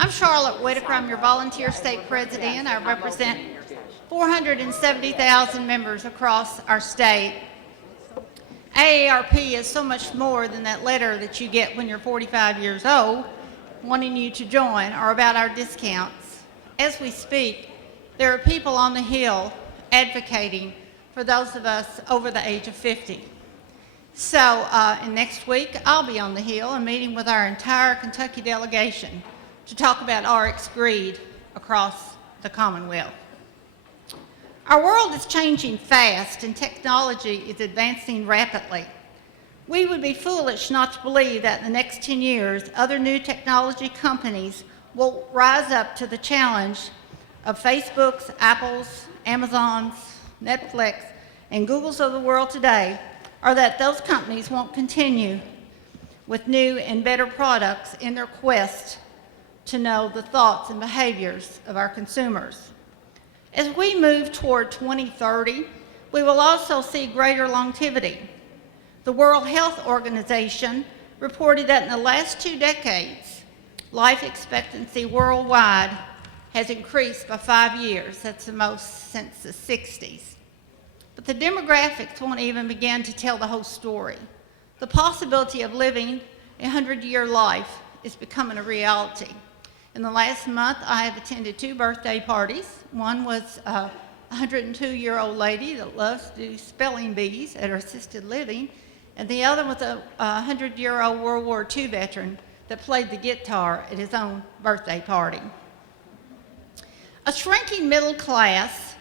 I'm Charlotte Whitaker. I'm your volunteer state president. I represent 470,000 members across our state. AARP is so much more than that letter that you get when you're 45 years old wanting you to join or about our discounts. As we speak, there are people on the Hill advocating for those of us over the age of 50. So and next week, I'll be on the Hill and meeting with our entire Kentucky delegation to talk about RX greed across the Commonwealth. Our world is changing fast and technology is advancing rapidly. We would be foolish not to believe that in the next 10 years, other new technology companies will rise up to the challenge of Facebook's, Apple's, Amazon's, Netflix, and Google's of the world today, or that those companies won't continue with new and better products in their quest to know the thoughts and behaviors of our consumers. As we move toward 2030, we will also see greater longevity. The World Health Organization reported that in the last 2 decades, life expectancy worldwide has increased by 5 years. That's the most since the 60s. But the demographics won't even begin to tell the whole story. The possibility of living a 100-year life is becoming a reality. In the last month, I have attended 2 birthday parties. One was a 102-year-old lady that loves to do spelling bees at her assisted living, and the other was a 100-year-old World War II veteran that played the guitar at his own birthday party. A shrinking middle class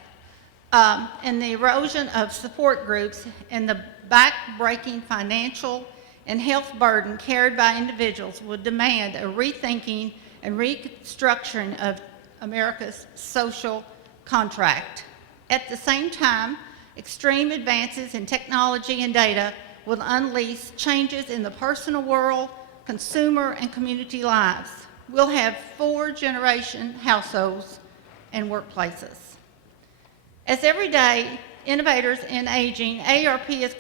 and the erosion of support groups and the back-breaking financial and health burden carried by individuals would demand a rethinking and reconstruction of America's social contract. At the same time, extreme advances in technology and data will unleash changes in the personal world, consumer, and community lives. We'll have 4-generation households and workplaces. As everyday innovators in aging, AARP is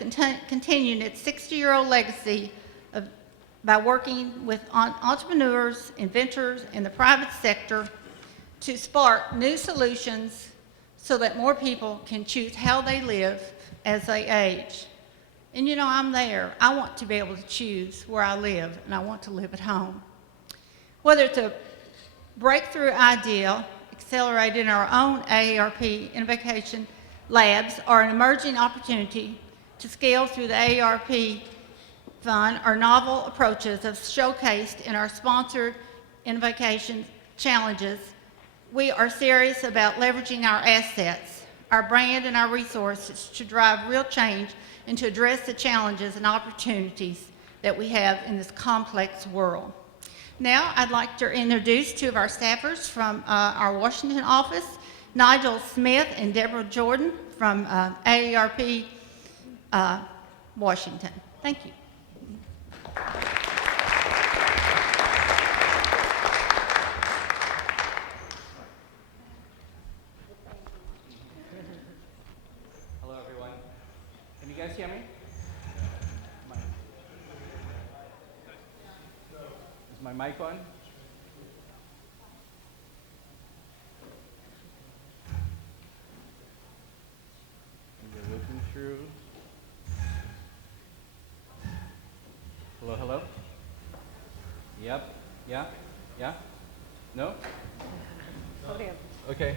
continuing its 60-year-old legacy by working with entrepreneurs, inventors, and the private sector to spark new solutions so that more people can choose how they live as they age. And you know, I'm there. I want to be able to choose where I live, and I want to live at home. Whether it's a breakthrough idea accelerated in our own AARP Innovation Labs or an emerging opportunity to scale through the AARP Fund or novel approaches as showcased in our sponsored innovation challenges, we are serious about leveraging our assets, our brand, and our resources to drive real change and to address the challenges and opportunities that we have in this complex world. Now, I'd like to introduce 2 of our staffers from our Washington office, Nigel Smith and Deborah Jordan from AARP Washington. Thank you. Hello, everyone. Can you guys hear me? Is my mic on? You're looking through. Hello, hello? Yep, yeah, yeah? No? Podium. Okay.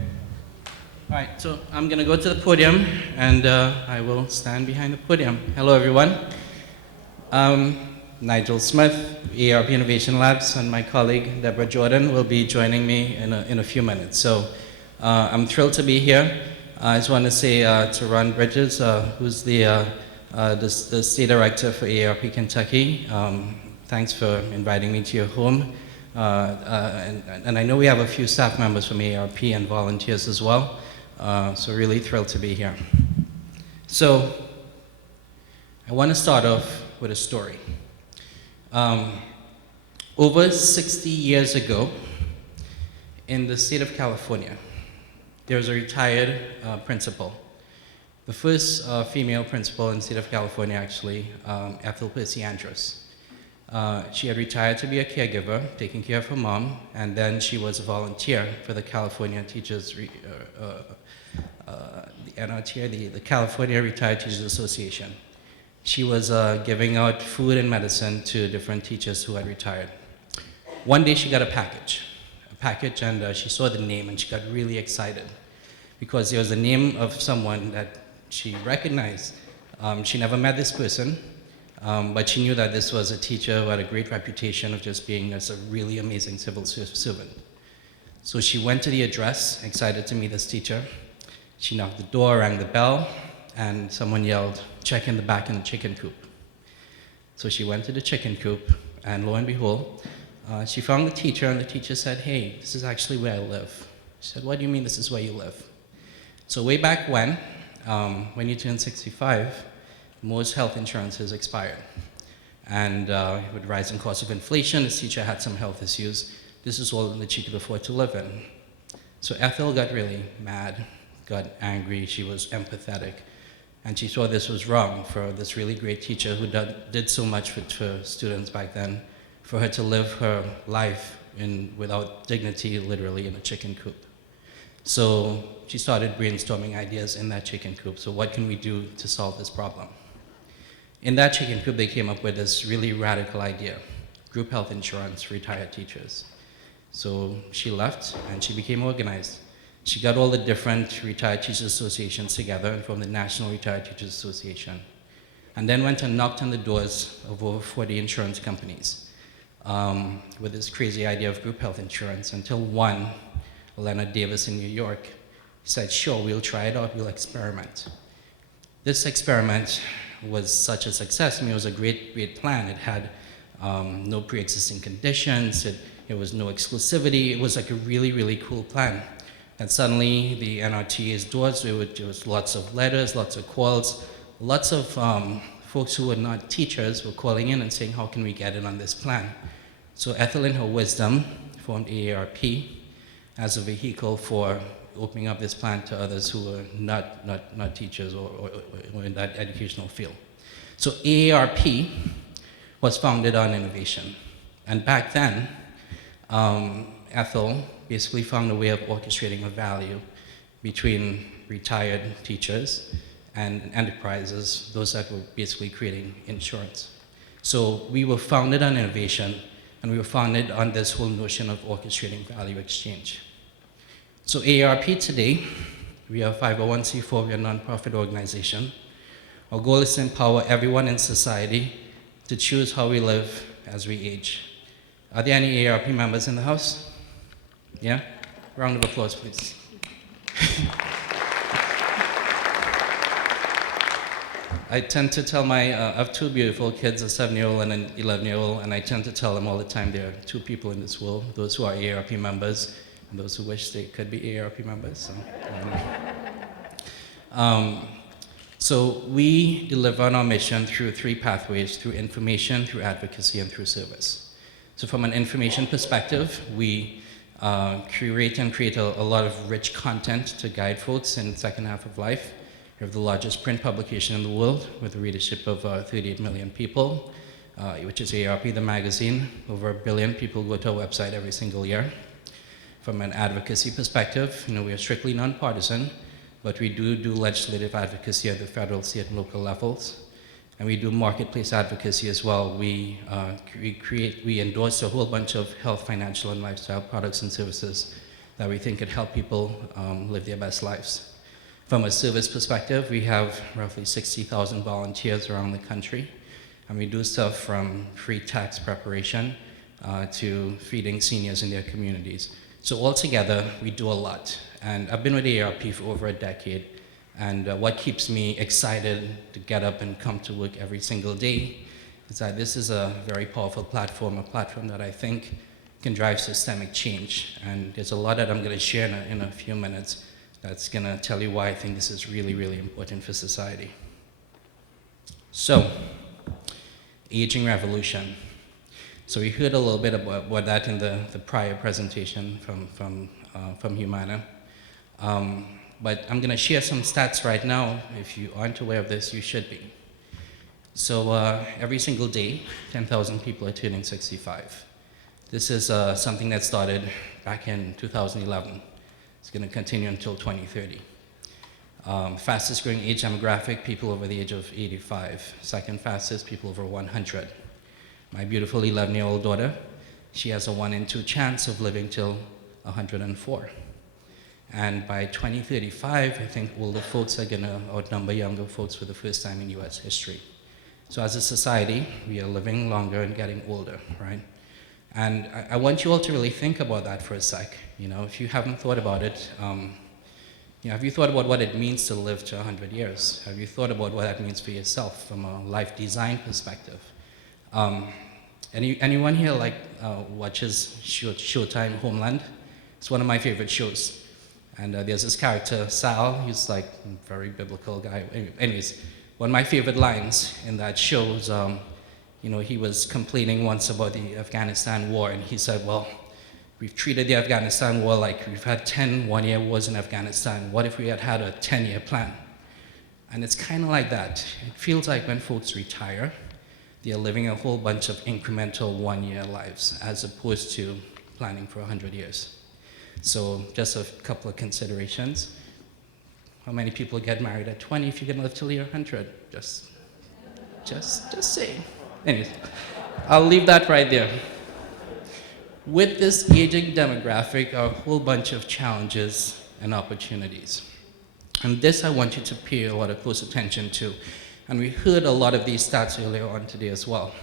All right, so I'm going to go to the podium, and I will stand behind the podium. Hello, everyone. Nigel Smith, Arp Innovation Labs, and my colleague, Deborah Jordan, will be joining me in a few minutes. So I'm thrilled to be here. I just want to say to Ron Bridges, who's the State Director for AARP Kentucky, thanks for inviting me to your home. And I know we have a few staff members from AARP and volunteers as well, so really thrilled to be here. So I want to start off with a story. Over 60 years ago, in the state of California, there was a retired principal. The first female principal in the state of California, actually, Ethel Percy. She had retired to be a caregiver, taking care of her mom, and then she was a volunteer for the California Teachers, the NRTA, the California Retired Teachers Association. She was giving out food and medicine to different teachers who had retired. One day she got a package, and she saw the name and she got really excited because there was the name of someone that she recognized. She never met this person, but she knew that this was a teacher who had a great reputation of just being just a really amazing civil servant. So she went to the address, excited to meet this teacher. She knocked the door, rang the bell, and someone yelled, "Check in the back in the chicken coop." So she went to the chicken coop, and lo and behold, she found the teacher, and the teacher said, "Hey, this is actually where I live." She said, "What do you mean this is where you live?" So way back when you turn 65, most health insurances expired. And with rising cost of inflation, this teacher had some health issues. This is all that she could afford to live in. So Ethel got really mad, got angry, she was empathetic, and she saw this was wrong for this really great teacher who did so much for students back then, for her to live her life without dignity, literally in a chicken coop. So she started brainstorming ideas in that chicken coop. So what can we do to solve this problem? In that chicken coop, they came up with this really radical idea: group health insurance for retired teachers. So she left and she became organized. She got all the different retired teachers associations together and formed the National Retired Teachers Association. And then went and knocked on the doors of over 40 insurance companies with this crazy idea of group health insurance, until one, Leonard Davis in New York, said, "Sure, we'll try it out, we'll experiment." This experiment was such a success. I mean, it was a great plan. It had no pre-existing conditions, it was no exclusivity. It was like a really cool plan. And suddenly the NRTA's doors, there was lots of letters, lots of calls, lots of folks who were not teachers were calling in and saying, "How can we get in on this plan?" So Ethel, in her wisdom, formed AARP as a vehicle for opening up this plan to others who were not teachers or in that educational field. So AARP was founded on innovation. And back then, Ethel basically found a way of orchestrating a value between retired teachers and enterprises, those that were basically creating insurance. So we were founded on innovation, and we were founded on this whole notion of orchestrating value exchange. So AARP today, we are a 501c4, we are a nonprofit organization. Our goal is to empower everyone in society to choose how we live as we age. Are there any AARP members in the house? Yeah? Round of applause, please. I tend to tell I have two beautiful kids, a 7-year-old and an 11-year-old, and I tend to tell them all the time there are two people in this world, those who are AARP members and those who wish they could be AARP members. So we deliver on our mission through three pathways: through information, through advocacy, and through service. So from an information perspective, we curate and create a lot of rich content to guide folks in the second half of life. We have the largest print publication in the world with a readership of 38 million people, which is AARP, the magazine. Over 1 billion people go to our website every single year. From an advocacy perspective, we are strictly nonpartisan, but we do legislative advocacy at the federal, state, and local levels. And we do marketplace advocacy as well. We endorse a whole bunch of health, financial, and lifestyle products and services that we think could help people live their best lives. From a service perspective, we have roughly 60,000 volunteers around the country, and we do stuff from free tax preparation to feeding seniors in their communities. So altogether, we do a lot. And I've been with AARP for over a decade, and what keeps me excited to get up and come to work every single day is that this is a very powerful platform, a platform that I think can drive systemic change. And there's a lot that I'm going to share in a few minutes that's going to tell you why I think this is really important for society. So, aging revolution. So we heard a little bit about that in the prior presentation from Humana. But I'm going to share some stats right now. If you aren't aware of this, you should be. So every single day, 10,000 people are turning 65. This is something that started back in 2011. It's going to continue until 2030. Fastest growing age demographic, people over the age of 85. Second fastest, people over 100. My beautiful 11-year-old daughter, she has a 1 in 2 chance of living till 104. And by 2035, I think older folks are going to outnumber younger folks for the first time in US history. So as a society, we are living longer and getting older, right? And I want you all to really think about that for a sec. You know, if you haven't thought about it, have you thought about what it means to live to 100 years? Have you thought about what that means for yourself from a life design perspective? Anyone here watches Showtime Homeland? It's one of my favorite shows. And there's this character, Sal, he's like a very biblical guy. Anyways, one of my favorite lines in that show is, he was complaining once about the Afghanistan war, and he said, well, we've treated the Afghanistan war like we've had 10 one-year wars in Afghanistan. What if we had had a 10-year plan? And it's kind of like that. It feels like when folks retire, they're living a whole bunch of incremental one-year lives as opposed to planning for 100 years. So just a couple of considerations. How many people get married at 20 if you can live till you're 100? Just say. Anyways, I'll leave that right there. With this aging demographic are a whole bunch of challenges and opportunities. And this I want you to pay a lot of close attention to. And we heard a lot of these stats earlier on today as well.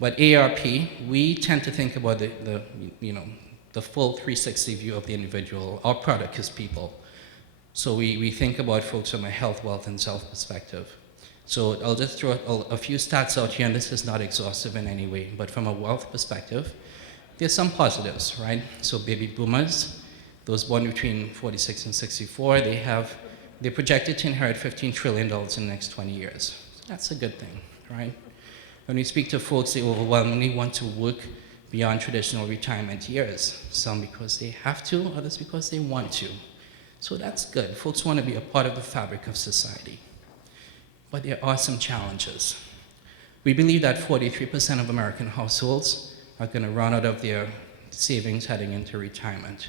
But ARP, we tend to think about the full 360 view of the individual. Our product is people. So we think about folks from a health, wealth, and self perspective. So I'll just throw a few stats out here, and this is not exhaustive in any way, but from a wealth perspective, there's some positives, right? So baby boomers, those born between 46 and 64, they're projected to inherit $15 trillion in the next 20 years. So that's a good thing, right? When we speak to folks, they overwhelmingly want to work beyond traditional retirement years. Some because they have to, others because they want to. So that's good. Folks want to be a part of the fabric of society. But there are some challenges. We believe that 43% of American households are going to run out of their savings heading into retirement.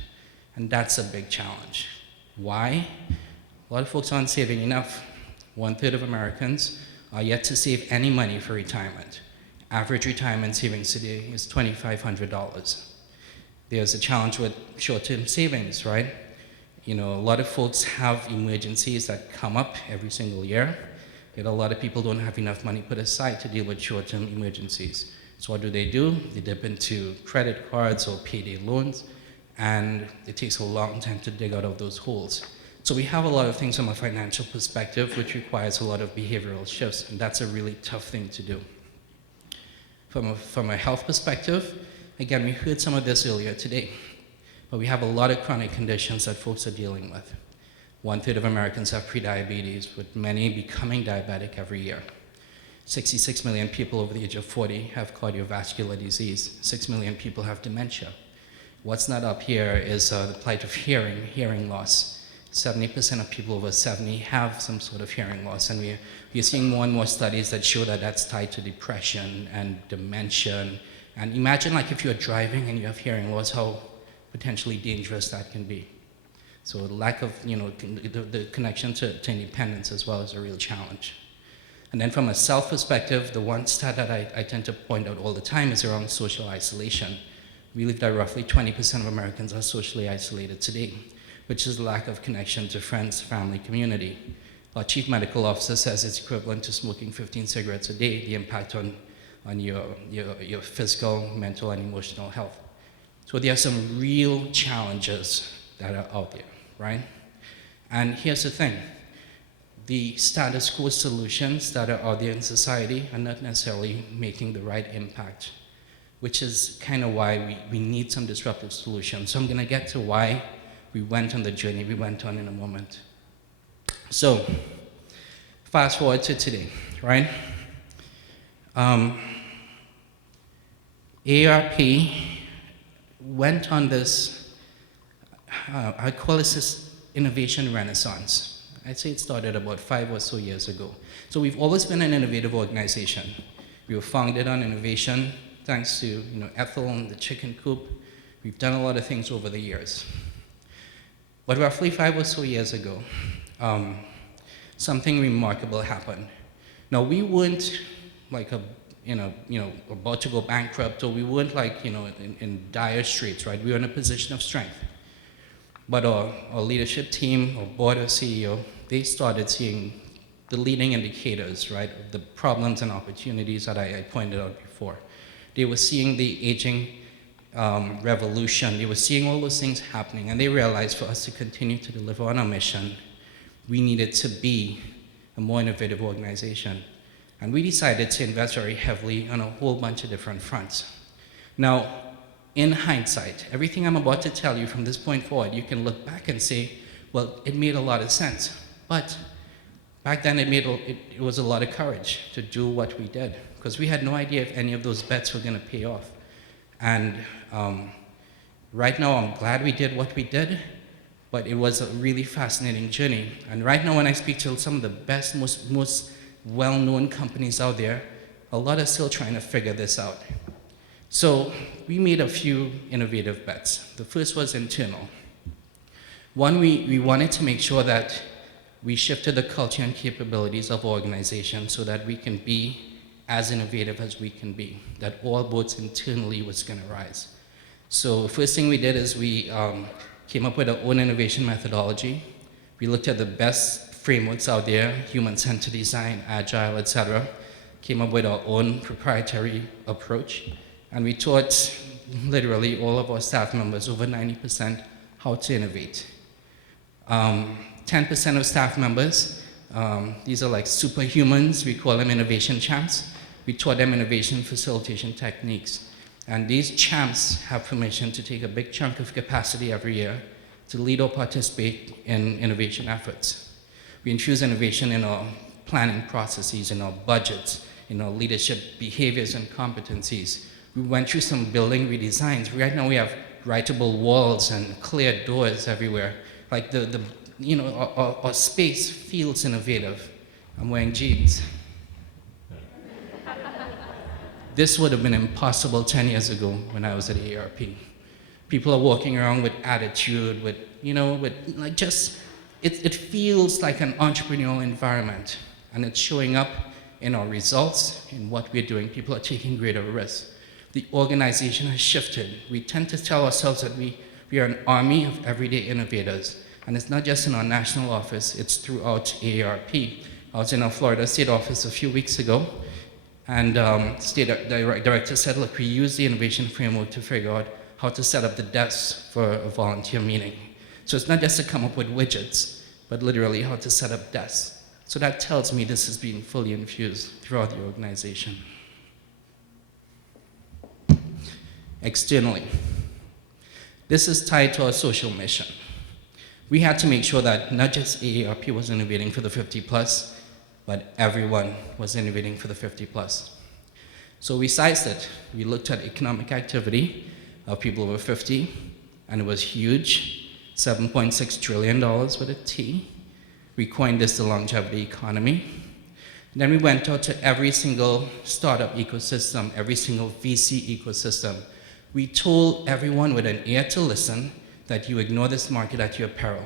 And that's a big challenge. Why? A lot of folks aren't saving enough. 1/3 of Americans are yet to save any money for retirement. Average retirement savings today is $2,500. There's a challenge with short-term savings, right? A lot of folks have emergencies that come up every single year. Yet a lot of people don't have enough money put aside to deal with short-term emergencies. So what do? They dip into credit cards or payday loans, and it takes a long time to dig out of those holes. So we have a lot of things from a financial perspective, which requires a lot of behavioral shifts, and that's a really tough thing to do. From a health perspective, again, we heard some of this earlier today, but we have a lot of chronic conditions that folks are dealing with. 1/3 of Americans have prediabetes, with many becoming diabetic every year. 66 million people over the age of 40 have cardiovascular disease. 6 million people have dementia. What's not up here is the plight of hearing loss. 70% of people over 70 have some sort of hearing loss, and we're seeing more and more studies that show that that's tied to depression and dementia. And imagine like if you're driving and you have hearing loss, how potentially dangerous that can be. So the lack of, the connection to independence as well is a real challenge. And then from a self perspective, the one stat that I tend to point out all the time is around social isolation. We believe that roughly 20% of Americans are socially isolated today, which is the lack of connection to friends, family, community. Our chief medical officer says it's equivalent to smoking 15 cigarettes a day, the impact on your physical, mental, and emotional health. So there are some real challenges that are out there, right? And here's the thing. The status quo solutions that are out there in society are not necessarily making the right impact, which is kind of why we need some disruptive solutions. So I'm going to get to why we went on the journey we went on in a moment. So, fast forward to today, right? ARP went on this, I call this innovation renaissance. I'd say it started about 5 or so years ago. So we've always been an innovative organization. We were founded on innovation, thanks to Ethel and the chicken coop. We've done a lot of things over the years. But roughly 5 or so years ago, something remarkable happened. Now, we weren't like about to go bankrupt, or we weren't like, in dire straits, right? We were in a position of strength. But our leadership team, our board, our CEO, they started seeing the leading indicators, right, of the problems and opportunities that I pointed out before. They were seeing the aging revolution. They were seeing all those things happening, and they realized for us to continue to deliver on our mission, we needed to be a more innovative organization. And we decided to invest very heavily on a whole bunch of different fronts. Now, in hindsight, everything I'm about to tell you from this point forward, you can look back and say, well, it made a lot of sense. But back then, it was a lot of courage to do what we did, because we had no idea if any of those bets were going to pay off. And right now, I'm glad we did what we did, but it was a really fascinating journey. And right now, when I speak to some of the best, most well-known companies out there, a lot are still trying to figure this out. So we made a few innovative bets. The first was internal. One, we wanted to make sure that we shifted the culture and capabilities of our organization so that we can be as innovative as we can be, that all boats internally was going to rise. So the first thing we did is we came up with our own innovation methodology. We looked at the best frameworks out there, human-centered design, agile, etc. Came up with our own proprietary approach. And we taught literally all of our staff members, over 90%, how to innovate. 10% of staff members, these are like superhumans, we call them innovation champs. We taught them innovation facilitation techniques. And these champs have permission to take a big chunk of capacity every year to lead or participate in innovation efforts. We infuse innovation in our planning processes, in our budgets, in our leadership behaviors and competencies. We went through some building redesigns. Right now we have writable walls and clear doors everywhere. Like our space feels innovative. I'm wearing jeans. This would have been impossible 10 years ago when I was at ARP. People are walking around with attitude, it feels like an entrepreneurial environment, and it's showing up in our results, in what we're doing. People are taking greater risks. The organization has shifted. We tend to tell ourselves that we are an army of everyday innovators. And it's not just in our national office, it's throughout AARP. I was in our Florida state office a few weeks ago, and state director said, look, we use the innovation framework to figure out how to set up the desks for a volunteer meeting. So it's not just to come up with widgets, but literally how to set up desks. So that tells me this is being fully infused throughout the organization. Externally, this is tied to our social mission. We had to make sure that not just AARP was innovating for the 50 plus, but everyone was innovating for the 50 plus. So we sized it. We looked at economic activity of people over 50, and it was huge, $7.6 trillion with a T. We coined this the longevity economy. Then we went out to every single startup ecosystem, every single VC ecosystem. We told everyone with an ear to listen that you ignore this market at your peril.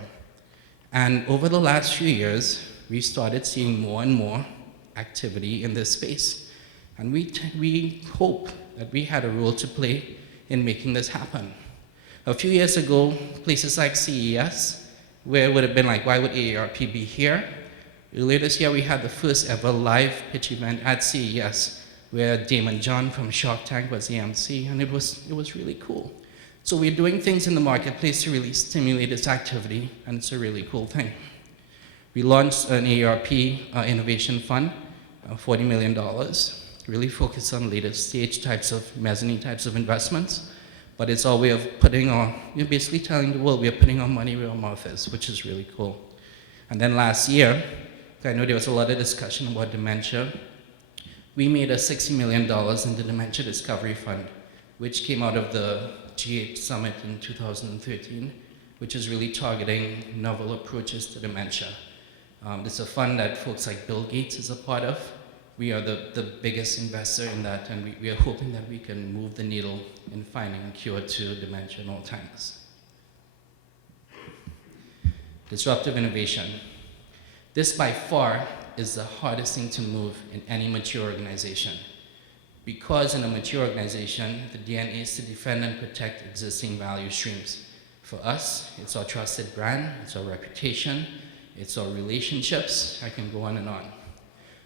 And over the last few years, we started seeing more and more activity in this space. And we hope that we had a role to play in making this happen. A few years ago, places like CES, where it would have been like, why would AARP be here? Earlier this year, we had the first ever live pitch event at CES, where Damon John from Shark Tank was the MC, and it was really cool. So we're doing things in the marketplace to really stimulate this activity, and it's a really cool thing. We launched an AARP Innovation Fund, $40 million, really focused on later stage types of mezzanine types of investments, but it's our way of you're basically telling the world we're putting our money where our mouth is, which is really cool. And then last year, I know there was a lot of discussion about dementia. We made a $60 million in the Dementia Discovery Fund, which came out of the G8 Summit in 2013, which is really targeting novel approaches to dementia. This is a fund that folks like Bill Gates is a part of. We are the biggest investor in that, and we are hoping that we can move the needle in finding a cure to dementia and Alzheimer's. Disruptive innovation. This by far is the hardest thing to move in any mature organization. Because in a mature organization, the DNA is to defend and protect existing value streams. For us, it's our trusted brand, it's our reputation, it's our relationships. I can go on and on.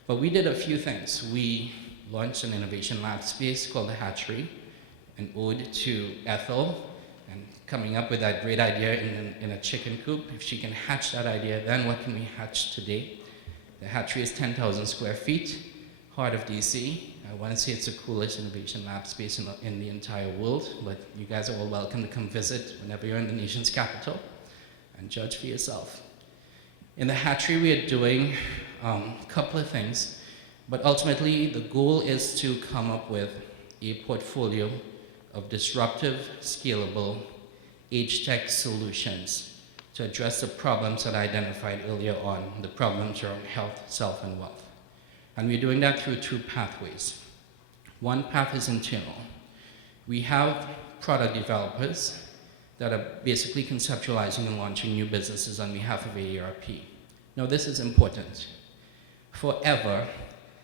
But we did a few things. We launched an innovation lab space called the Hatchery, an ode to Ethel, and coming up with that great idea in a chicken coop. If she can hatch that idea, then what can we hatch today? The Hatchery is 10,000 square feet, heart of DC. I want to say it's the coolest innovation lab space in the entire world, but you guys are all welcome to come visit whenever you're in the nation's capital and judge for yourself. In the Hatchery, we are doing a couple of things, but ultimately the goal is to come up with a portfolio of disruptive, scalable, age-tech solutions to address the problems that I identified earlier on, the problems around health, self, and wealth. And we're doing that through two pathways. One path is internal. We have product developers that are basically conceptualizing and launching new businesses on behalf of AARP. Now, this is important. Forever,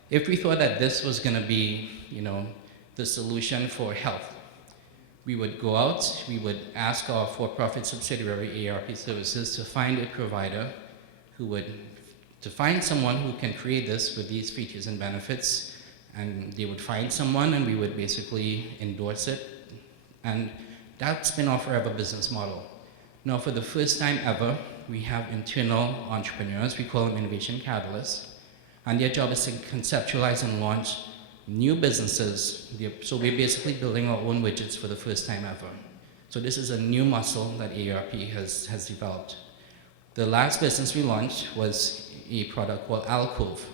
if we thought that this was going to be, the solution for health, we would go out, we would ask our for-profit subsidiary, AARP Services, to find a provider to find someone who can create this with these features and benefits, and they would find someone and we would basically endorse it. And that's been our forever business model. Now, for the first time ever, we have internal entrepreneurs, we call them innovation catalysts, and their job is to conceptualize and launch new businesses. So we're basically building our own widgets for the first time ever. So this is a new muscle that AARP has developed. The last business we launched was a product called Alcove.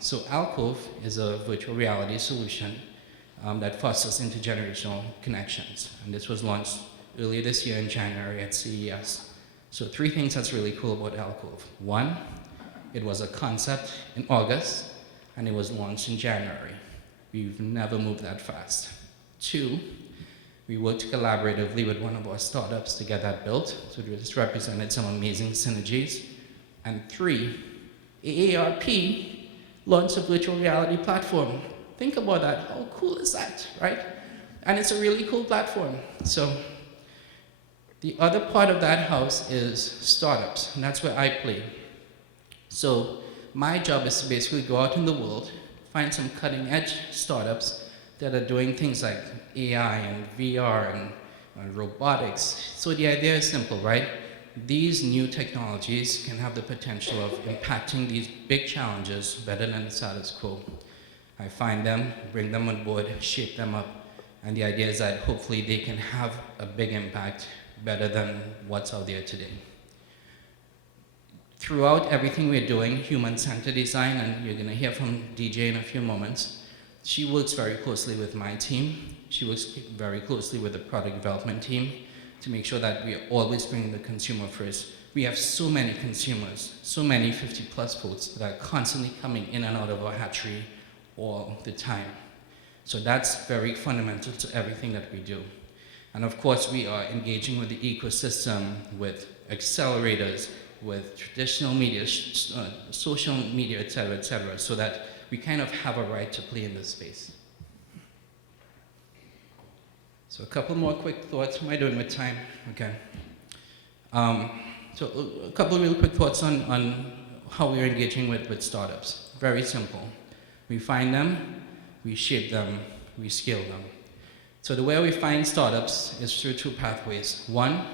So Alcove is a virtual reality solution that fosters intergenerational connections. And this was launched earlier this year in January at CES. So 3 things that's really cool about Alcove. 1, it was a concept in August, and it was launched in January. We've never moved that fast. 2, we worked collaboratively with one of our startups to get that built, so this represented some amazing synergies. And 3, AARP launched a virtual reality platform. Think about that, how cool is that, right? And it's a really cool platform. So the other part of that house is startups, and that's where I play. So my job is to basically go out in the world, find some cutting edge startups that are doing things like AI and VR and robotics. So the idea is simple, right? These new technologies can have the potential of impacting these big challenges better than the status quo. I find them, bring them on board, shape them up, and the idea is that hopefully they can have a big impact better than what's out there today. Throughout everything we're doing, human-centered design, and you're going to hear from DJ in a few moments, she works very closely with my team. She works very closely with the product development team to make sure that we are always bringing the consumer first. We have so many consumers, so many 50-plus folks that are constantly coming in and out of our hatchery all the time. So that's very fundamental to everything that we do. And of course, we are engaging with the ecosystem, with accelerators, with traditional media, social media, et cetera, so that we kind of have a right to play in this space. So a couple more quick thoughts. What am I doing with time? Okay. So a couple of real quick thoughts on how we're engaging with startups. Very simple. We find them, we shape them, we scale them. So the way we find startups is through 2 pathways. 1,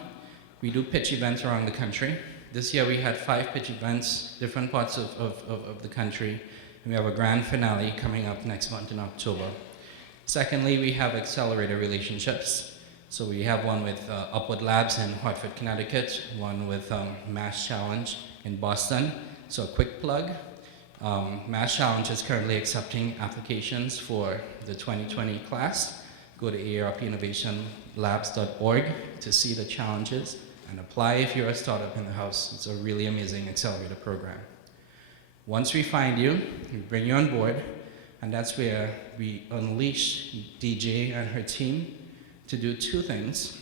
we do pitch events around the country. This year we had 5 pitch events, different parts of the country. And we have a grand finale coming up next month in October. Secondly, we have accelerator relationships. So we have one with Upward Labs in Hartford, Connecticut, one with Mass Challenge in Boston. So a quick plug. Mass Challenge is currently accepting applications for the 2020 class. Go to arpinnovationlabs.org to see the challenges and apply if you're a startup in the house. It's a really amazing accelerator program. Once we find you, we bring you on board, and that's where we unleash DJ and her team to do two things.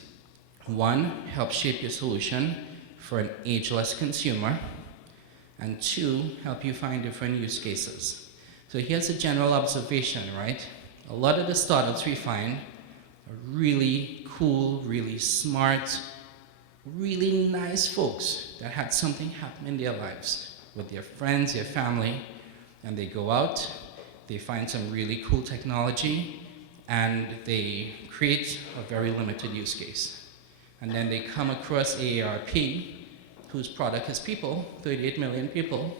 One, help shape your solution for an ageless consumer, and two, help you find different use cases. So here's a general observation, right? A lot of the startups we find are really cool, really smart, really nice folks that had something happen in their lives with their friends, their family, and they go out, they find some really cool technology, and they create a very limited use case. And then they come across AARP, whose product is people, 38 million people,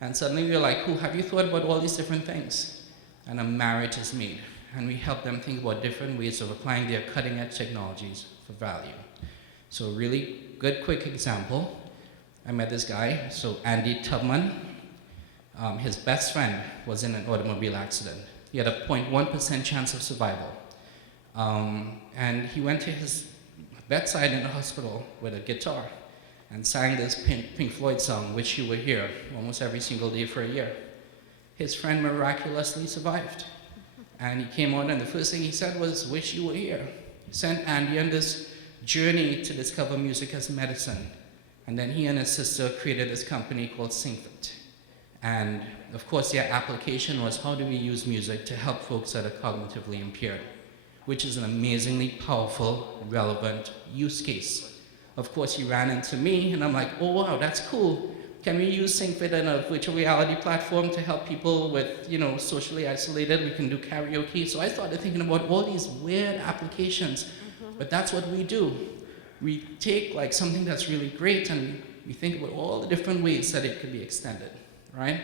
and suddenly we're like, have you thought about all these different things? And a marriage is made, and we help them think about different ways of applying their cutting-edge technologies for value. So really good, quick example. I met this guy, so Andy Tubman. His best friend was in an automobile accident. He had a 0.1% chance of survival. And he went to his bedside in the hospital with a guitar and sang this Pink Floyd song, which you will hear almost every single day for a year. His friend miraculously survived. And he came out and the first thing he said was, "Wish you were here." He sent Andy on this journey to discover music as medicine. And then he and his sister created this company called SyncFit. And of course their application was, how do we use music to help folks that are cognitively impaired? Which is an amazingly powerful, relevant use case. Of course, he ran into me, and I'm like, oh wow, that's cool. Can we use SyncFit in a virtual reality platform to help people with, socially isolated? We can do karaoke. So I started thinking about all these weird applications, but that's what we do. We take like something that's really great, and we think about all the different ways that it could be extended, right?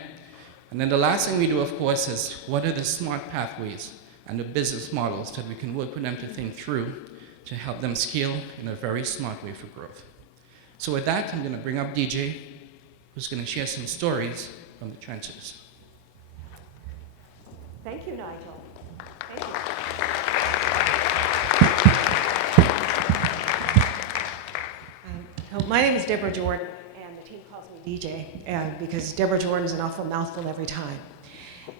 And then the last thing we do, of course, is what are the smart pathways and the business models that we can work with them to think through to help them scale in a very smart way for growth. So with that, I'm going to bring up DJ, who's going to share some stories from the trenches. Thank you, Nigel. Thank you. My name is Deborah Jordan, and the team calls me DJ because Deborah Jordan is an awful mouthful every time.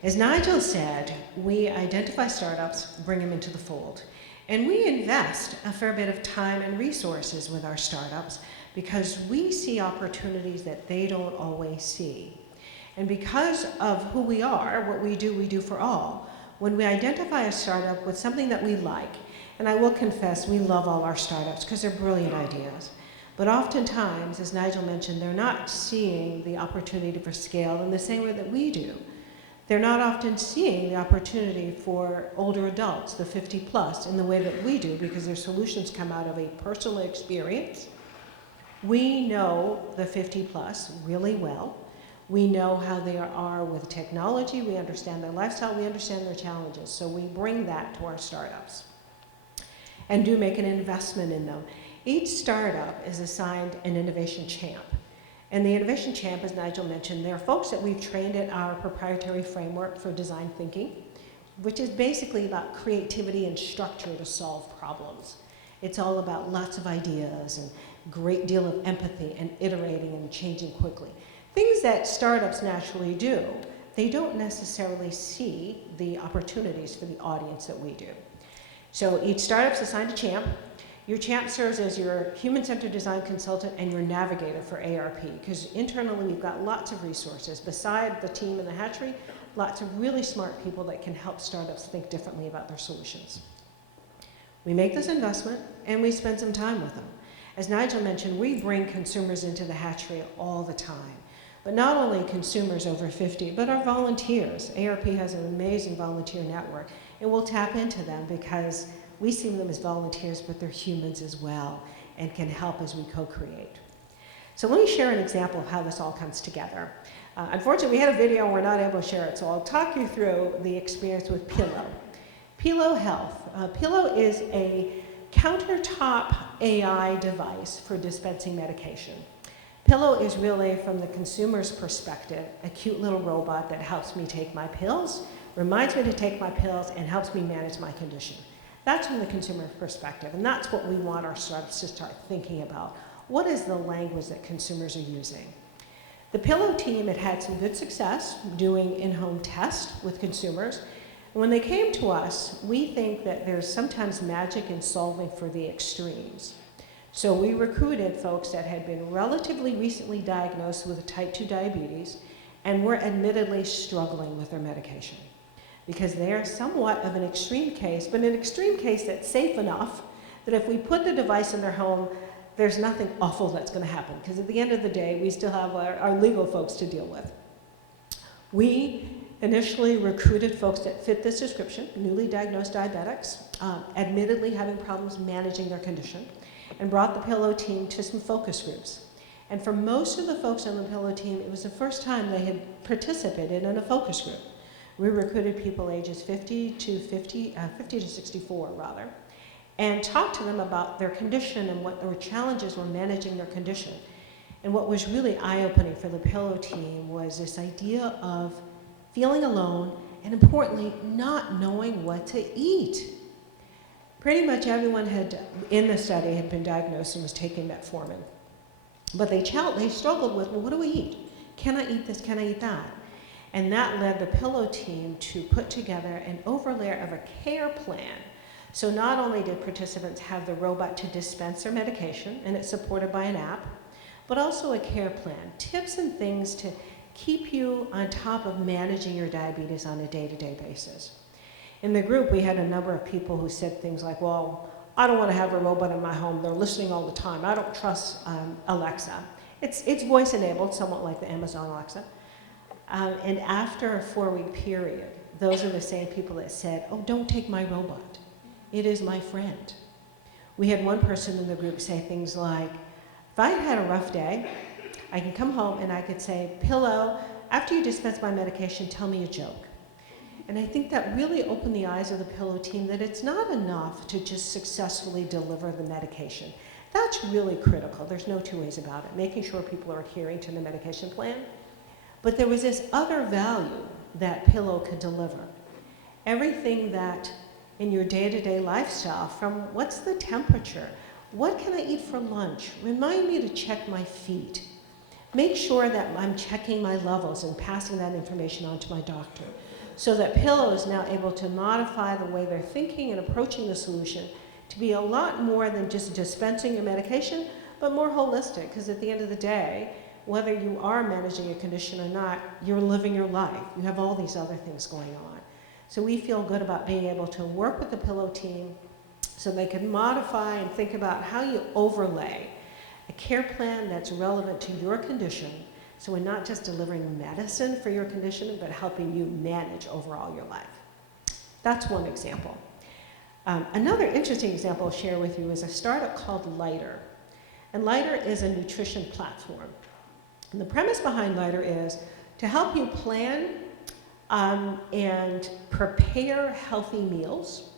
As Nigel said, we identify startups, bring them into the fold, and we invest a fair bit of time and resources with our startups because we see opportunities that they don't always see. And because of who we are, what we do for all. When we identify a startup with something that we like, and I will confess, we love all our startups because they're brilliant ideas. But oftentimes, as Nigel mentioned, they're not seeing the opportunity for scale in the same way that we do. They're not often seeing the opportunity for older adults, the 50 plus, in the way that we do because their solutions come out of a personal experience. We know the 50 plus really well. We know how they are with technology. We understand their lifestyle. We understand their challenges. So we bring that to our startups and do make an investment in them. Each startup is assigned an innovation champ. And the innovation champ, as Nigel mentioned, they're folks that we've trained at our proprietary framework for design thinking, which is basically about creativity and structure to solve problems. It's all about lots of ideas and a great deal of empathy and iterating and changing quickly. Things that startups naturally do. They don't necessarily see the opportunities for the audience that we do. So each startup's assigned a champ. Your champ serves as your human-centered design consultant and your navigator for ARP, because internally we've got lots of resources. Beside the team in the Hatchery, lots of really smart people that can help startups think differently about their solutions. We make this investment and we spend some time with them. As Nigel mentioned, we bring consumers into the Hatchery all the time. But not only consumers over 50, but our volunteers. ARP has an amazing volunteer network, and we'll tap into them because we see them as volunteers, but they're humans as well and can help as we co-create. So let me share an example of how this all comes together. Unfortunately, we had a video and we're not able to share it, so I'll talk you through the experience with Pillow. Pillow Health. Pillow is a countertop AI device for dispensing medication. Pillow is really, from the consumer's perspective, a cute little robot that helps me take my pills, reminds me to take my pills, and helps me manage my condition. That's from the consumer perspective, and that's what we want our startups to start thinking about. what is the language that consumers are using? The Pillow team had had some good success doing in-home tests with consumers. And when they came to us, we think that there's sometimes magic in solving for the extremes. So we recruited folks that had been relatively recently diagnosed with type 2 diabetes and were admittedly struggling with their medication, because they are somewhat of an extreme case, but an extreme case that's safe enough that if we put the device in their home, there's nothing awful that's going to happen, because at the end of the day, we still have our legal folks to deal with. We initially recruited folks that fit this description, newly diagnosed diabetics, admittedly having problems managing their condition, and brought the Pillow team to some focus groups. And for most of the folks on the Pillow team, it was the first time they had participated in a focus group. We recruited people ages 50 to 64 rather, and talked to them about their condition and what their challenges were managing their condition. And what was really eye-opening for the Pillow team was this idea of feeling alone, and importantly, not knowing what to eat. Pretty much everyone in the study had been diagnosed and was taking metformin. But they struggled with, well, what do we eat? Can I eat this? Can I eat that? And that led the Pillow team to put together an overlay of a care plan. So not only did participants have the robot to dispense their medication, and it's supported by an app, but also a care plan, tips and things to keep you on top of managing your diabetes on a day-to-day basis. In the group, we had a number of people who said things like, well, I don't want to have a robot in my home. They're listening all the time. I don't trust Alexa. It's voice-enabled, somewhat like the Amazon Alexa. And after a 4-week period, those are the same people that said, oh, don't take my robot. It is my friend. We had one person in the group say things like, if I had a rough day, I can come home and I could say, Pillow, after you dispense my medication, tell me a joke. And I think that really opened the eyes of the Pillow team that it's not enough to just successfully deliver the medication. That's really critical. There's no two ways about it, making sure people are adhering to the medication plan. But there was this other value that Pillow could deliver. Everything that in your day-to-day lifestyle, from what's the temperature, what can I eat for lunch, remind me to check my feet, make sure that I'm checking my levels and passing that information on to my doctor, so that Pillow is now able to modify the way they're thinking and approaching the solution to be a lot more than just dispensing your medication, but more holistic, because at the end of the day, whether you are managing a condition or not, you're living your life. You have all these other things going on. So we feel good about being able to work with the Pillow team so they can modify and think about how you overlay a care plan that's relevant to your condition, so we're not just delivering medicine for your condition, but helping you manage overall your life. That's one example. Another interesting example I'll share with you is a startup called Lighter. And Lighter is a nutrition platform. And the premise behind Lighter is to help you plan and prepare healthy meals.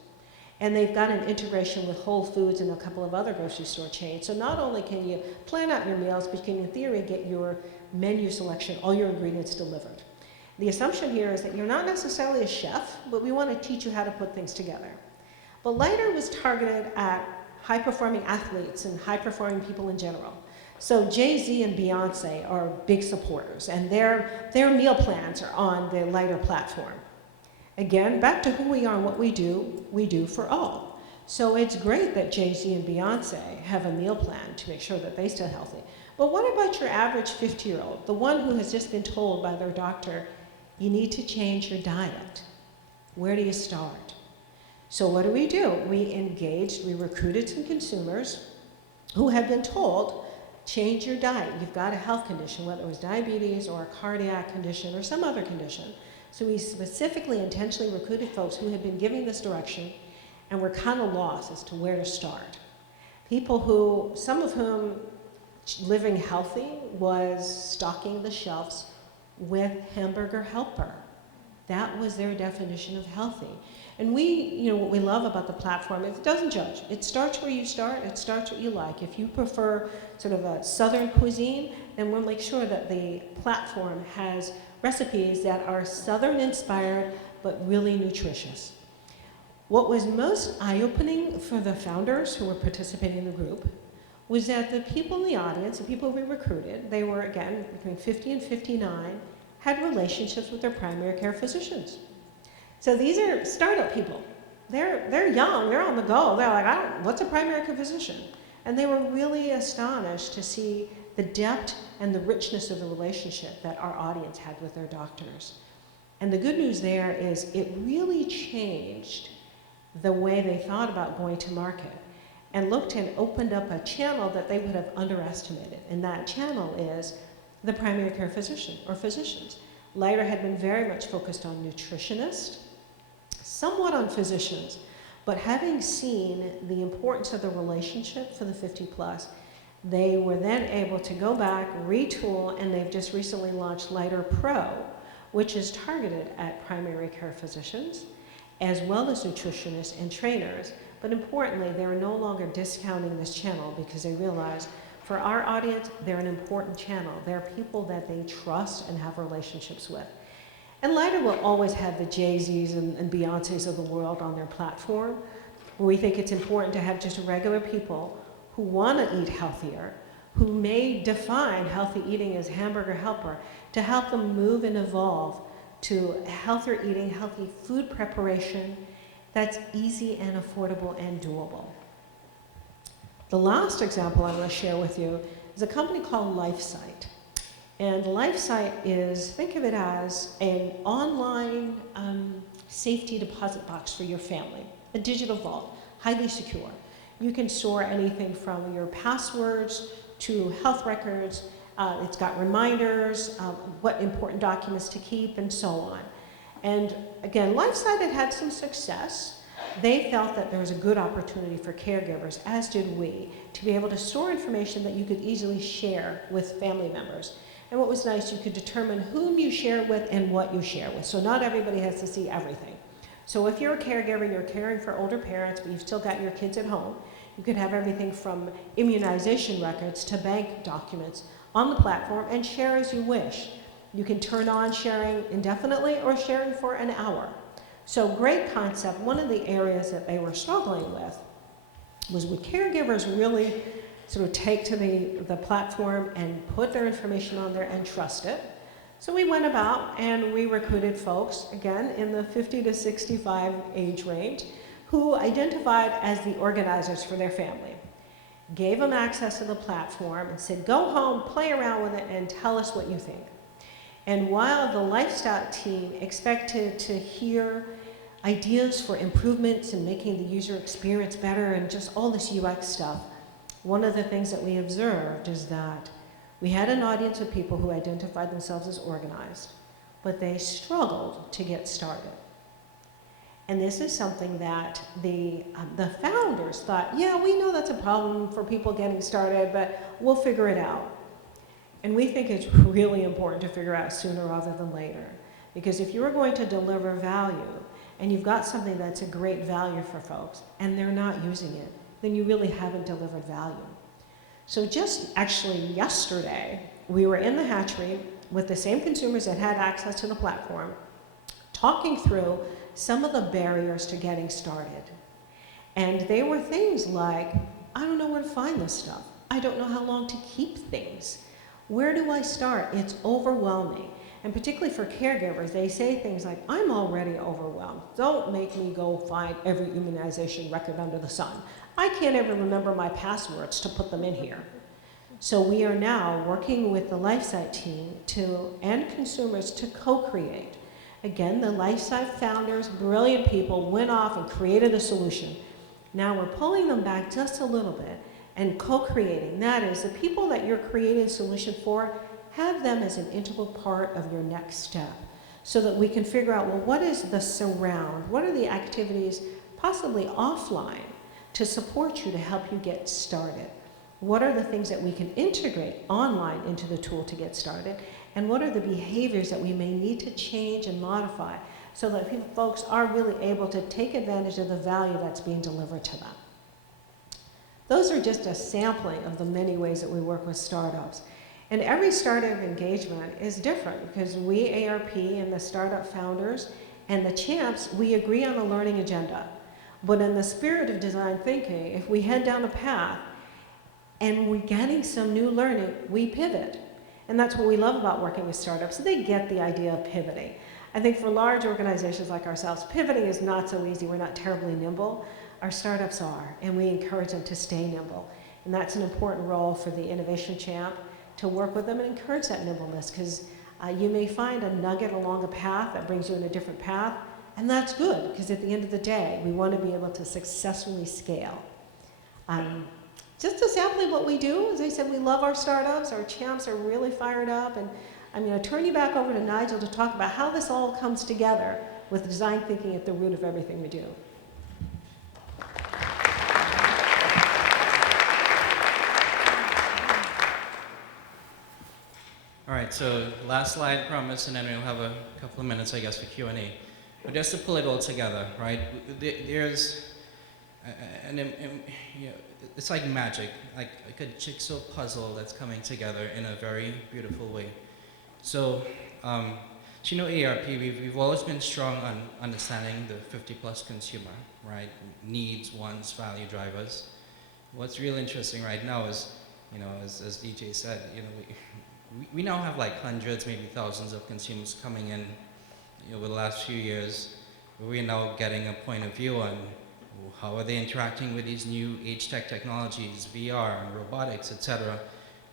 And they've got an integration with Whole Foods and a couple of other grocery store chains. So not only can you plan out your meals, but you can, in theory, get your menu selection, all your ingredients delivered. The assumption here is that you're not necessarily a chef, but we want to teach you how to put things together. But Lighter was targeted at high-performing athletes and high-performing people in general. So Jay-Z and Beyonce are big supporters, and their meal plans are on the Lighter platform. Again, back to who we are and what we do for all. So it's great that Jay-Z and Beyonce have a meal plan to make sure that they stay healthy. But what about your average 50-year-old, the one who has just been told by their doctor, you need to change your diet? Where do you start? So what do? We recruited some consumers who have been told, change your diet. You've got a health condition, whether it was diabetes or a cardiac condition or some other condition. So we specifically, intentionally recruited folks who had been giving this direction and were kind of lost as to where to start. People who, some of whom living healthy was stocking the shelves with Hamburger Helper. That was their definition of healthy. And what we love about the platform is it doesn't judge. It starts where you start, it starts what you like. If you prefer sort of a Southern cuisine, then we'll make sure that the platform has recipes that are Southern inspired, but really nutritious. What was most eye-opening for the founders who were participating in the group was that the people in the audience, the people we recruited, they were, again, between 50 and 59, had relationships with their primary care physicians. So these are startup people. They're young, they're on the go. They're like, what's a primary care physician? And they were really astonished to see the depth and the richness of the relationship that our audience had with their doctors. And the good news there is it really changed the way they thought about going to market and looked and opened up a channel that they would have underestimated. And that channel is the primary care physician or physicians. Leiter had been very much focused on nutritionists, somewhat on physicians, but having seen the importance of the relationship for the 50 plus, they were then able to go back, retool, and they've just recently launched Leiter Pro, which is targeted at primary care physicians, as well as nutritionists and trainers. But importantly, they're no longer discounting this channel because they realize for our audience, they're an important channel. They're people that they trust and have relationships with. And Leiter will always have the Jay-Z's and Beyoncé's of the world on their platform. We think it's important to have just regular people who want to eat healthier, who may define healthy eating as hamburger helper, to help them move and evolve to healthier eating, healthy food preparation that's easy and affordable and doable. The last example I want to share with you is a company called Lifesite. And Lifesite is, think of it as an online safety deposit box for your family, a digital vault, highly secure. You can store anything from your passwords to health records. It's got reminders, what important documents to keep, and so on. And again, Lifesite had had some success. They felt that there was a good opportunity for caregivers, as did we, to be able to store information that you could easily share with family members. And what was nice, you could determine whom you share with and what you share with. So not everybody has to see everything. So if you're a caregiver, you're caring for older parents, but you've still got your kids at home, you could have everything from immunization records to bank documents on the platform and share as you wish. You can turn on sharing indefinitely or sharing for an hour. So great concept. One of the areas that they were struggling with was would caregivers really sort of take to the platform and put their information on there and trust it? So we went about and we recruited folks, again, in the 50 to 65 age range, who identified as the organizers for their family. Gave them access to the platform and said, go home, play around with it, and tell us what you think. And while the Lifestyle team expected to hear ideas for improvements in making the user experience better and just all this UX stuff, one of the things that we observed is that we had an audience of people who identified themselves as organized, but they struggled to get started. And this is something that the founders thought, yeah, we know that's a problem for people getting started, but we'll figure it out. And we think it's really important to figure out sooner rather than later. Because if you're going to deliver value, and you've got something that's a great value for folks, and they're not using it, then you really haven't delivered value. So just actually yesterday, we were in the Hatchery with the same consumers that had access to the platform, talking through some of the barriers to getting started. And they were things like, I don't know where to find this stuff. I don't know how long to keep things. Where do I start? It's overwhelming. And particularly for caregivers, they say things like, I'm already overwhelmed. Don't make me go find every immunization record under the sun. I can't ever remember my passwords to put them in here. So we are now working with the Lifesite team and consumers to co-create. Again, the Lifesite founders, brilliant people, went off and created a solution. Now we're pulling them back just a little bit and co-creating. That is, the people that you're creating a solution for, have them as an integral part of your next step so that we can figure out, well, what is the surround? What are the activities, possibly offline, to support you to help you get started? What are the things that we can integrate online into the tool to get started? And what are the behaviors that we may need to change and modify so that folks are really able to take advantage of the value that's being delivered to them? Those are just a sampling of the many ways that we work with startups. And every startup engagement is different because we, ARP, and the startup founders and the champs, we agree on a learning agenda. But in the spirit of design thinking, if we head down a path and we're getting some new learning, we pivot. And that's what we love about working with startups. They get the idea of pivoting. I think for large organizations like ourselves, pivoting is not so easy. We're not terribly nimble. Our startups are, and we encourage them to stay nimble. And that's an important role for the innovation champ, to work with them and encourage that nimbleness, because you may find a nugget along a path that brings you in a different path, and that's good, because at the end of the day, we want to be able to successfully scale. Just a sampling of what we do. As I said, we love our startups. Our champs are really fired up, and I'm going to turn you back over to Nigel to talk about how this all comes together with design thinking at the root of everything we do. All right, so last slide promise, and then we'll have a couple of minutes, I guess, for Q&A. But just to pull it all together, right? There's, you know, it's like magic, like a jigsaw puzzle that's coming together in a very beautiful way. So, you know, ARP, we've always been strong on understanding the 50-plus consumer, right? Needs, wants, value drivers. What's real interesting right now is, you know, as DJ said, you know, we now have like hundreds, maybe thousands of consumers coming in, you know, over the last few years. We're now getting a point of view on how are they interacting with these new age tech technologies, VR and robotics, etc.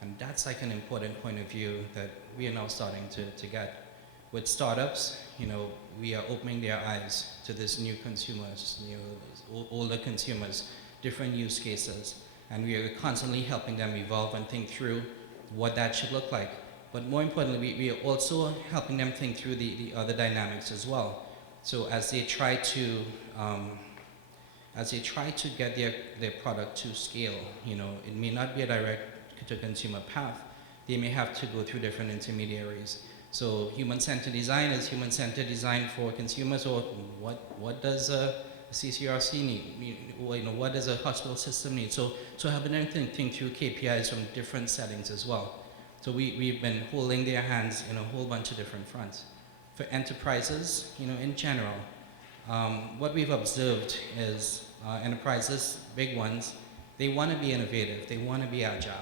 And that's like an important point of view that we are now starting to get. With startups, you know, we are opening their eyes to this new consumers, you know, older consumers, different use cases, and we are constantly helping them evolve and think through what that should look like. But more importantly, we are also helping them think through the other dynamics as well. So as they try to get their product to scale, you know, it may not be a direct to consumer path. They may have to go through different intermediaries. So human-centered design is human-centered design for consumers, or what does a CCRC need? You know, what does a hospital system need? So helping them think through KPIs from different settings as well. So we've been holding their hands in a whole bunch of different fronts. For enterprises, you know, in general, what we've observed is enterprises, big ones, they want to be innovative, they want to be agile.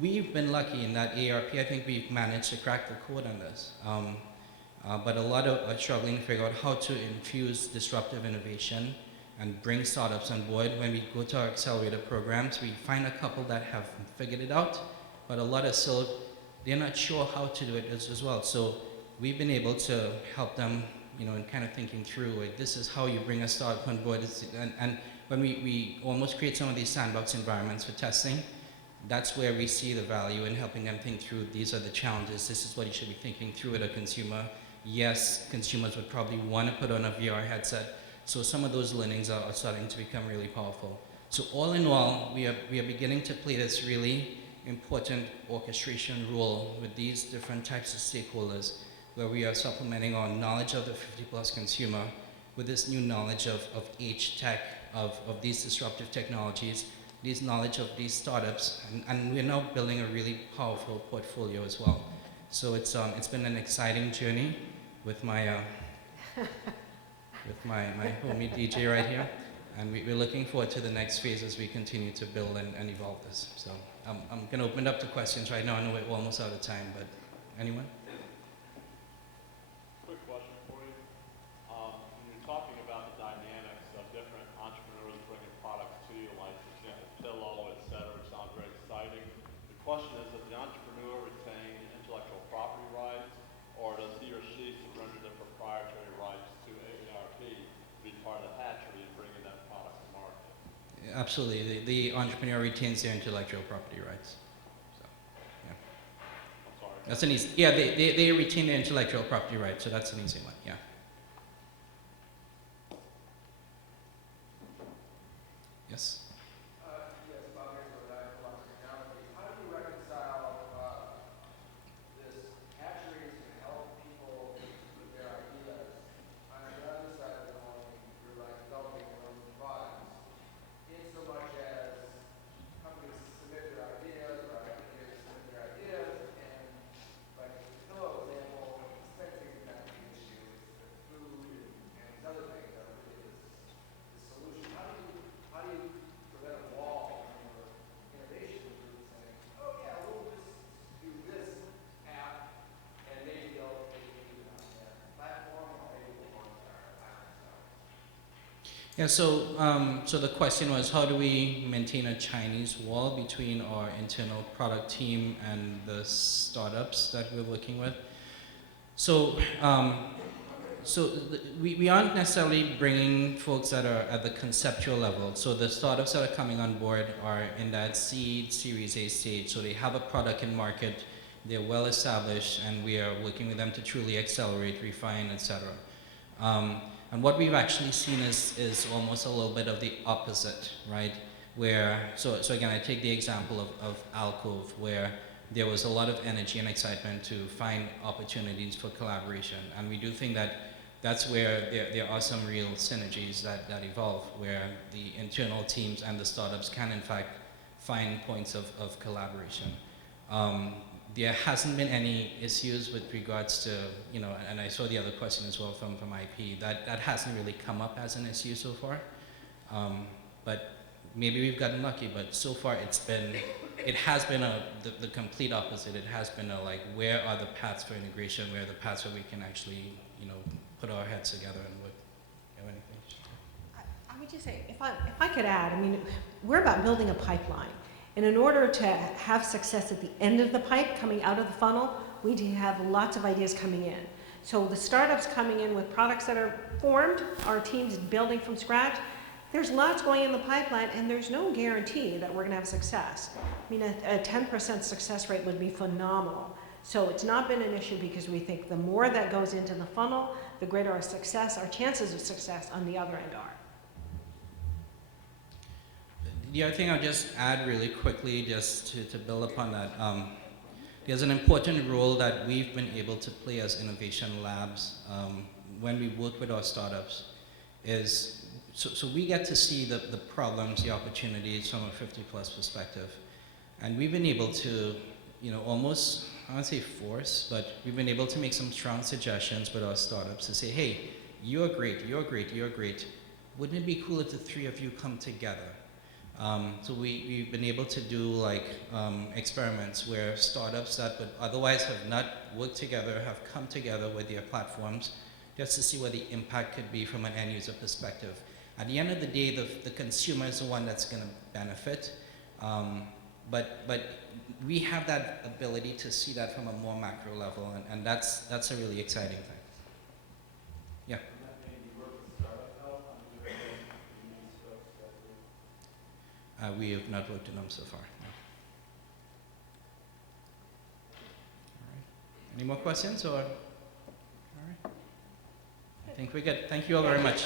We've been lucky in that ARP, I think we've managed to crack the code on this. But a lot are struggling to figure out how to infuse disruptive innovation and bring startups on board. When we go to our accelerator programs, we find a couple that have figured it out, but a lot are still, they're not sure how to do it as well. So we've been able to help them, you know, in kind of thinking through, like, this is how you bring a startup on board. And when we almost create some of these sandbox environments for testing, that's where we see the value in helping them think through, these are the challenges, this is what you should be thinking through with a consumer. Yes, consumers would probably want to put on a VR headset, so some of those learnings are starting to become really powerful. So all in all, we are beginning to play this really important orchestration role with these different types of stakeholders, where we are supplementing our knowledge of the 50-plus consumer with this new knowledge of age tech, of these disruptive technologies, this knowledge of these startups, and we're now building a really powerful portfolio as well. So it's been an exciting journey with my homie DJ right here, and we're looking forward to the next phase as we continue to build and evolve this. So I'm going to open it up to questions right now. I know we're almost out of time, but anyone? Quick question for you. When you're talking about the dynamics of different entrepreneurs bringing products to you, like for example, pillow, et cetera, it sounds very exciting. The question is, does the entrepreneur retain intellectual property rights, or does he or she surrender their proprietary rights to AARP to be part of the Hatchery and bringing that product to market? Absolutely. The entrepreneur retains their intellectual property rights. So, yeah. I'm sorry. That's an easy. Yeah, they retain their intellectual property rights, so that's an easy one. Yeah. Yes. Yes, Bob, here's what I want technology. How do you reconcile this hatcheries can help people with their ideas? On the other side of the coin, you're like developing your own products. In so much as companies submit their ideas, or ideas submit their ideas, and like the pillow example, expecting is not the issue. It's the food and these other things that are really the solution. How do you Yeah, so the question was, how do we maintain a Chinese wall between our internal product team and the startups that we're working with? So, we aren't necessarily bringing folks that are at the conceptual level. So the startups that are coming on board are in that seed, Series A stage. So they have a product in market, they're well established, and we are working with them to truly accelerate, refine, etc. And what we've actually seen is almost a little bit of the opposite, right? Where, so again, I take the example of Alcove, where there was a lot of energy and excitement to find opportunities for collaboration. And we do think that that's where there are some real synergies that evolve, where the internal teams and the startups can in fact find points of collaboration. There hasn't been any issues with regards to, you know, and I saw the other question as well from IP, that hasn't really come up as an issue so far. But maybe we've gotten lucky, but so far it has been the complete opposite. It has been like, where are the paths for integration? Where are the paths where we can actually, you know, put our heads together and work? You have anything? I would just say, if I could add, I mean, we're about building a pipeline. And in order to have success at the end of the pipe, coming out of the funnel, we need to have lots of ideas coming in. So the startups coming in with products that are formed, our team's building from scratch, there's lots going in the pipeline, and there's no guarantee that we're going to have success. I mean, a 10% success rate would be phenomenal. So it's not been an issue because we think the more that goes into the funnel, the greater our success, our chances of success on the other end are. The other thing I'll just add really quickly, just to build upon that, there's an important role that we've been able to play as innovation labs when we work with our startups. So we get to see the problems, the opportunities from a 50+ perspective. And we've been able to, you know, almost, I won't say force, but we've been able to make some strong suggestions with our startups to say, hey, you're great, you're great, you're great. Wouldn't it be cool if the three of you come together? So we've been able to do like experiments where startups that would otherwise have not worked together have come together with their platforms just to see what the impact could be from an end user perspective. At the end of the day, the consumer is the one that's going to benefit, but we have that ability to see that from a more macro level, and that's a really exciting thing. Yeah. We have not worked on them so far. No. All right. Any more questions, or? All right. I think we're good. Thank you all very much.